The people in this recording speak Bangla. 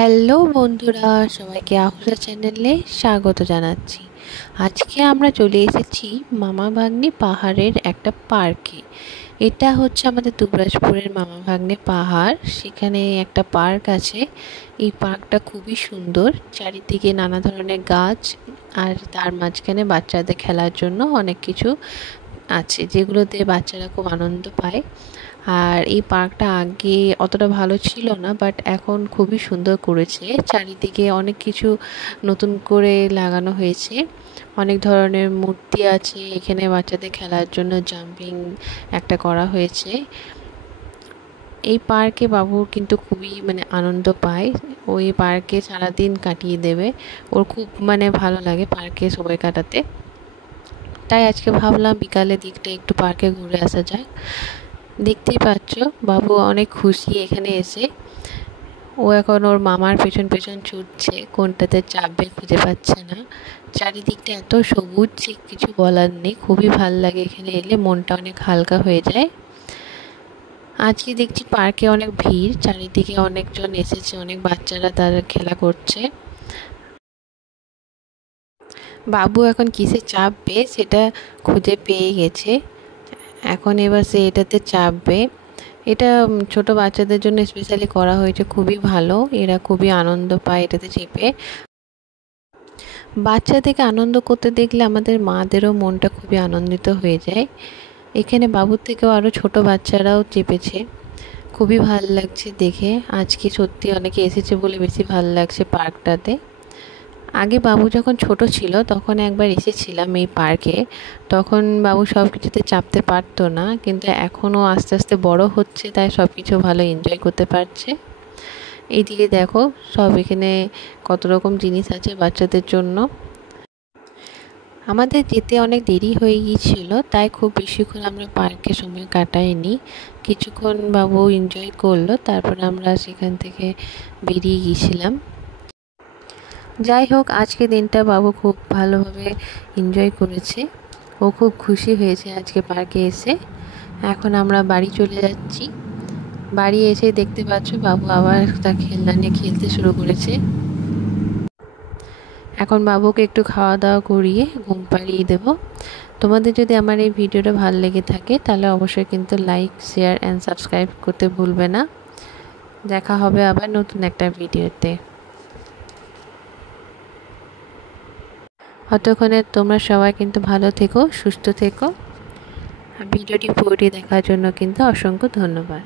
হ্যালো বন্ধুরা, সবাইকে আহুজা চ্যানেলে স্বাগত জানাচ্ছি। আজকে আমরা চলে এসেছি মামা ভাগ্নে পাহাড়ের একটা পার্কে। এটা হচ্ছে আমাদের দুবরাজপুরের মামা ভাগ্নে পাহাড়। সেখানে একটা পার্ক আছে। এই পার্কটা খুবই সুন্দর, চারিদিকে নানা ধরনের গাছ, আর তার মাঝখানে বাচ্চাদের খেলার জন্য অনেক কিছু আছে, যেগুলোতে বাচ্চারা খুব আনন্দ পায়। আর এই পার্কটা আগে অতটা ভালো ছিল না, বাট এখন খুবই সুন্দর করেছে। চারিদিকে অনেক কিছু নতুন করে লাগানো হয়েছে, অনেক ধরনের মূর্তি আছে এখানে। বাচ্চাদের খেলার জন্য জাম্পিং একটা করা হয়েছে। এই পার্কে বাবু কিন্তু খুবই আনন্দ পায়। ওই পার্কে সারাদিন কাটিয়ে দেবে, ওর খুব ভালো লাগে পার্কে সময় কাটাতে। তাই আজকে ভাবলাম বিকালের দিকটা একটু পার্কে ঘুরে আসা যাক। দেখতেই পাচ্ছ বাবু অনেক খুশি এখানে এসে। ও এখন ওর মামার পেছন পেছন ছুটছে, কোনটাতে চাপবে খুঁজে পাচ্ছে না। চারিদিকটা এত সবুজ যে কিছু বলার নেই, খুবই ভাল লাগে এখানে এলে, মনটা অনেক হালকা হয়ে যায়। আজকে দেখছি পার্কে অনেক ভিড়, চারিদিকে অনেকজন এসেছে, অনেক বাচ্চারা তারা খেলা করছে। বাবু এখন কিসে চাপবে সেটা খুঁজে পেয়ে গেছে, এখন এবার সে এটাতে চাপবে। এটা ছোট বাচ্চাদের জন্য স্পেশালি করা হয়েছে, খুবই ভালো, এরা খুবই আনন্দ পায় এটাতে চেপে। বাচ্চাদেরকে আনন্দ করতে দেখলে আমাদের মাদেরও মনটা খুবই আনন্দিত হয়ে যায়। এখানে বাবুর থেকেও আরও ছোট বাচ্চারাও চেপেছে, খুবই ভাল লাগছে দেখে। আজকে সত্যি অনেকে এসেছে বলে বেশি ভাল লাগছে পার্কটাতে। আগে বাবু যখন ছোট ছিল তখন একবার এসেছিলাম এই পার্কে, তখন বাবু সব কিছুতে চাপতে পারতো না, কিন্তু এখনও আস্তে আস্তে বড় হচ্ছে, তাই সব কিছু ভালো এনজয় করতে পারছে। এইদিকে দেখো সব এখানে কত রকম জিনিস আছে বাচ্চাদের জন্য। আমাদের যেতে অনেক দেরি হয়ে গিয়েছিল, তাই খুব বেশিক্ষণ আমরা পার্কে সময় কাটাইনি। কিছুক্ষণ বাবু এনজয় করলো, তারপর আমরা সেখান থেকে বেরিয়ে গিয়েছিলাম। যাই হোক, আজকে দিনটা বাবু খুব ভালোভাবে এনজয় করেছে, ও খুব খুশি হয়েছে আজকে পার্কে এসে। এখন আমরা বাড়ি চলে যাচ্ছি। বাড়ি এসে দেখতে পাচ্ছ বাবু আবার তার খেলনা নিয়ে খেলতে শুরু করেছে। এখন বাবুকে একটু খাওয়া দাওয়া করিয়ে ঘুম পাড়িয়ে দেব। তোমাদের যদি আমার এই ভিডিওটা ভালো লেগে থাকে তাহলে অবশ্যই কিন্তু লাইক, শেয়ার অ্যান্ড সাবস্ক্রাইব করতে ভুলবে না। দেখা হবে আবার নতুন একটা ভিডিওতে। ততক্ষণে তোমরা সবাই কিন্তু ভালো থেকো, সুস্থ থেকো। ভিডিওটি পুরোটি দেখার জন্য কিন্তু অসংখ্য ধন্যবাদ।